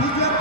He got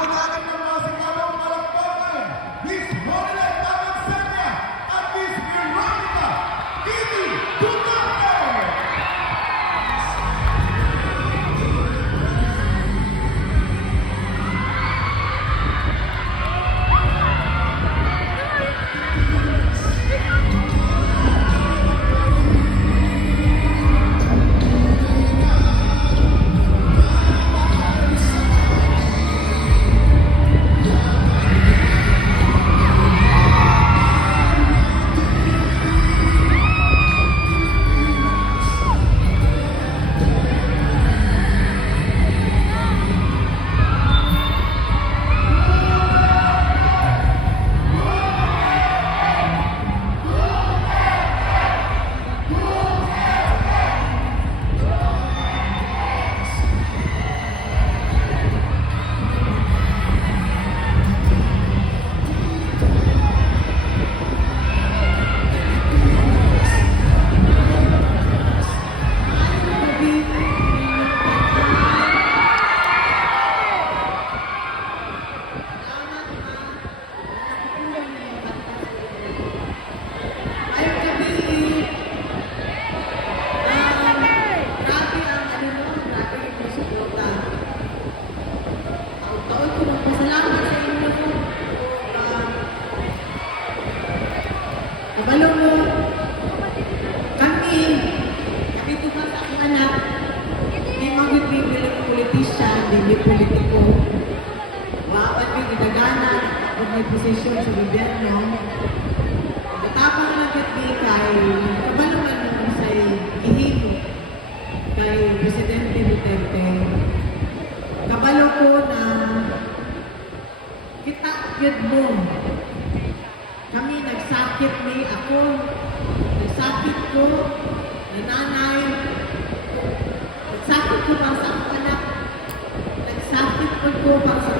박수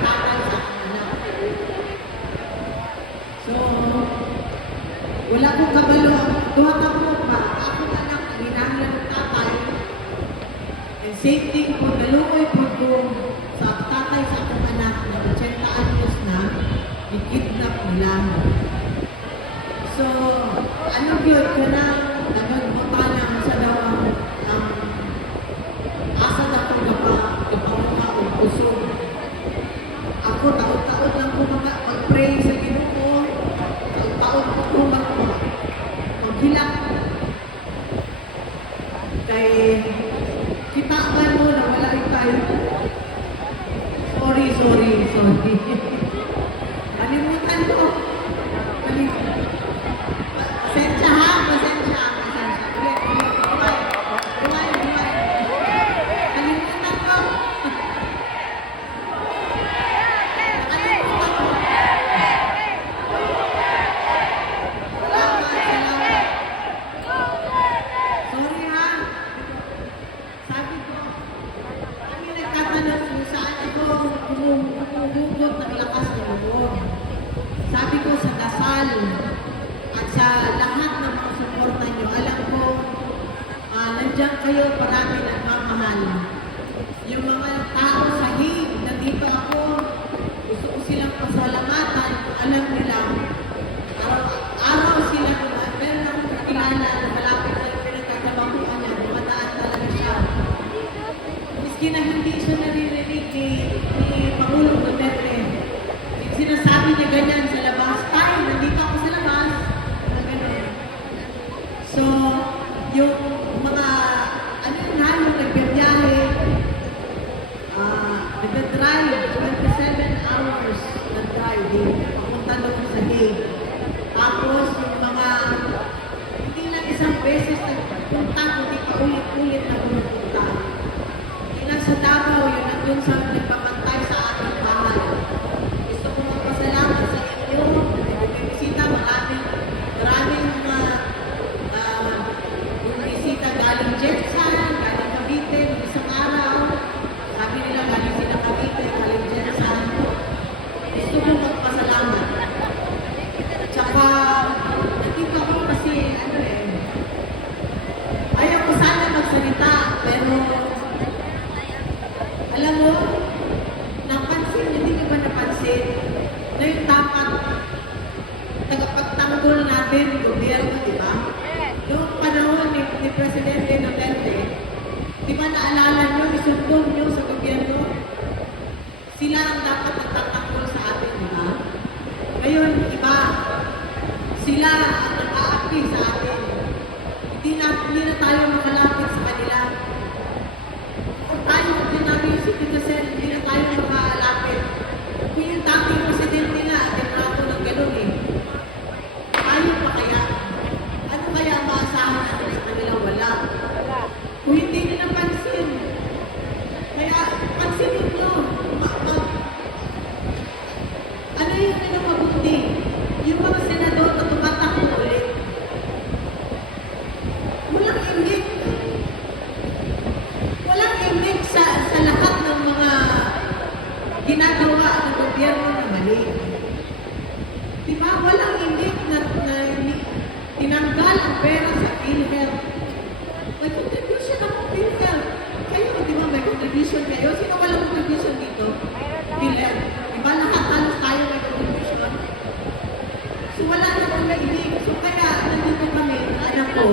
sorry, sorry. So, yung mga, ano yun na, yung nagbibiyahe, uh, ah, nagdadrive, 27 hours na driving, papunta doon sa gate. Tapos, yung mga, hindi lang isang beses nagpunta, kundi paulit-ulit na pumunta. Yung nasa Davao, yun nandun sa sila ang dapat nagtatanggol sa atin, di ba? Ngayon, iba, sila ang nag-aapi sa atin. Hindi na, hindi na tayo makalapit sa kanila. Kung tayo, ordinary citizen, hindi na tayo makalapit. Kung yung dating presidente nga, tinrato ng gano'n eh. Tayo pa kaya? Ano kaya ang maasahan natin sa kanila? Wala. Kung hindi nila pansin, kaya pansinin nyo, ma- ma- ano yung pinamabuti? Yung mga senador na tumatakbo ulit. Walang imik. Walang imik sa, sa lahat ng mga ginagawa ng gobyerno na mali. Di? Walang imik na, na tinanggal ang pera sa PhilHealth. May contribution ako PhilHealth. Kayo, di ba may contribution kayo? Sino walang contribution dito? PhilHealth. Di ba lahat halos tayo may contribution? So wala na kong naibig. So kaya nandito kami, anak ko,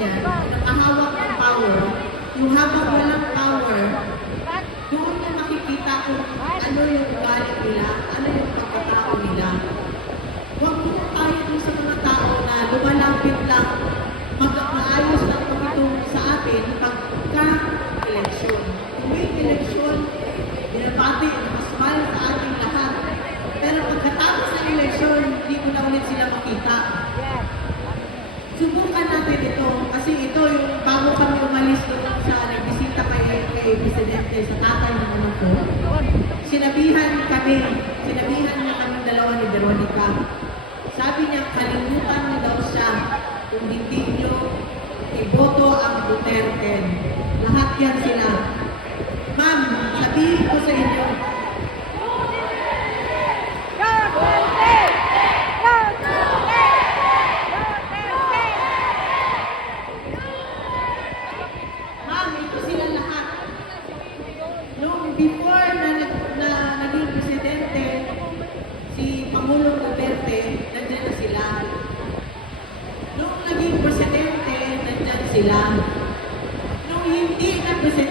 na ganyan, nakahawak ng power, yung habang walang power, doon nyo makikita kung ano yung ugali nila, ano yung pagkatao nila. Huwag mo tayo dun sa mga tao na lumalapit lang, mag-maayos lang pagitong sa atin pagka-eleksyon. Kung may eleksyon, binabati, nakasmile sa ating lahat. Pero pagkatapos ng eleksyon, hindi ko na ulit sila makita. Subukan natin ito kasi ito yung bago kami umalis doon sa nagbisita kay, Presidente sa tatay ng anak ko. Sinabihan kami, sinabihan niya kami dalawa ni Veronica. Sabi niya, kalimutan niyo daw siya kung hindi niyo iboto ang Duterte. Lahat yan sila. Ma'am, sabihin ko sa inyo,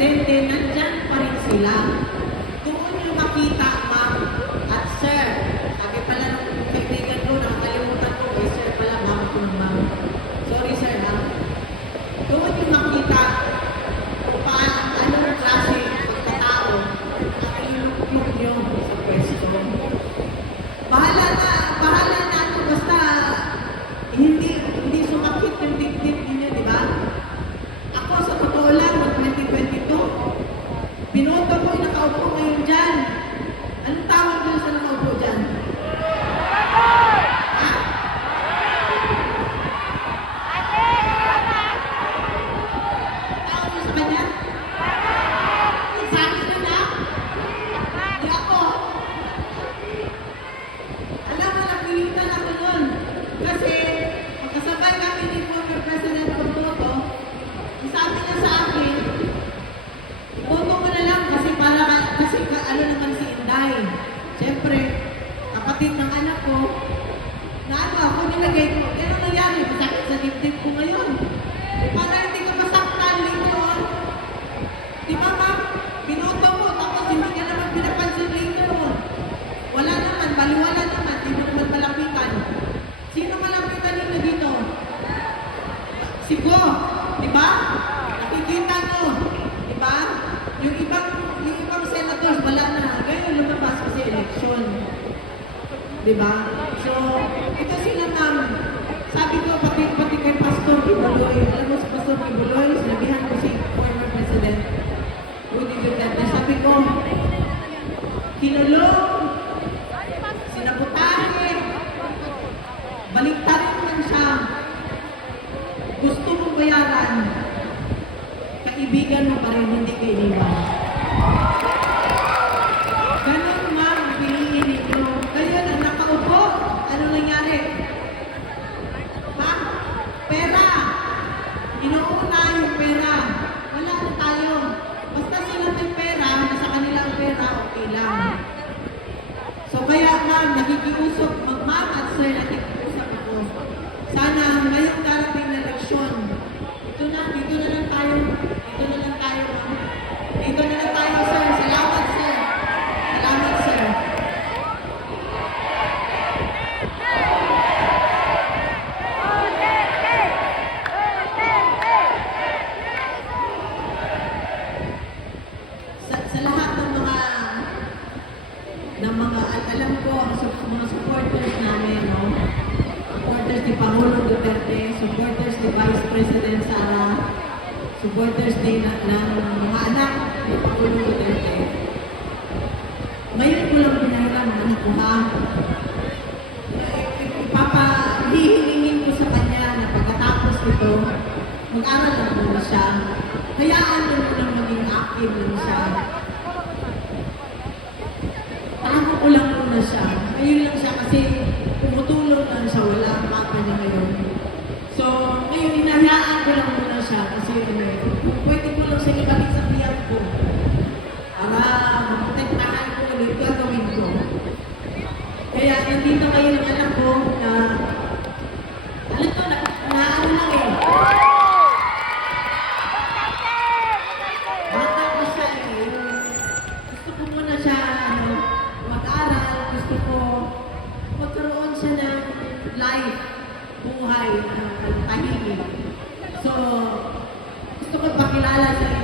presidente, nandyan pa rin sila. Doon yung makita, ma'am, at sir, sabi pala ng kaibigan ko, nakalimutan ko, eh, sir pala, ma'am ko ng ma'am. Sorry, sir, ha? Doon yung makita kung paano, ano ng klase pagkatao ang iluklok nyo sa pwesto. Bahala na, bahala na ako, basta hindi, hindi sumakit yung dibdib ninyo, di ba? Ako sa totoo lang, noong 2022, binoto ko yung nakaupo ngayon dyan. Anong tawag doon sa nakaupo dyan? Ha? Tawag mo sa kanya? Sa akin na na? Di ako. Alam mo, napilitan ako nun. Kasi, magkasabay kami ni former President Cordoto, sabi niya sa akin, boto ko na lang kasi para ka- kasi ka, ano naman si Inday. Siyempre, kapatid ng anak ko, na ano ako nilagay ko, ano nangyari? Masakit sa dibdib ko ngayon. Para hindi ka masaktan Lincoln. Di ba ma'am? Binoto mo, tapos hindi ka naman pinapansin Lincoln. Wala naman, baliwala naman, di mo naman malapitan. Sino malapitan ninyo dito? Si Go, di ba? Nakikita nyo, di ba? Yung ibang, yung ibang senators, wala na. Ngayon lumabas kasi election. Di ba? So, ito sila ma'am. Sabi ko, pati, pati kay Pastor Kibuloy, alam mo si Pastor Kibuloy, sinabihan ko si former President Rudy Duterte. Sabi ko, kinulong, alam, nakikiusap, magmamat, sir, nakikiusap ako. Sana ngayong darating na leksyon, Pangulong Duterte. Ngayon ko lang pinahiraman ang kuha. Ipapahihilingin ko sa kanya na pagkatapos nito, mag-aral na po siya. Hayaan mo na lang maging active din siya. Tama ko lang muna siya. Ngayon lang Thank you.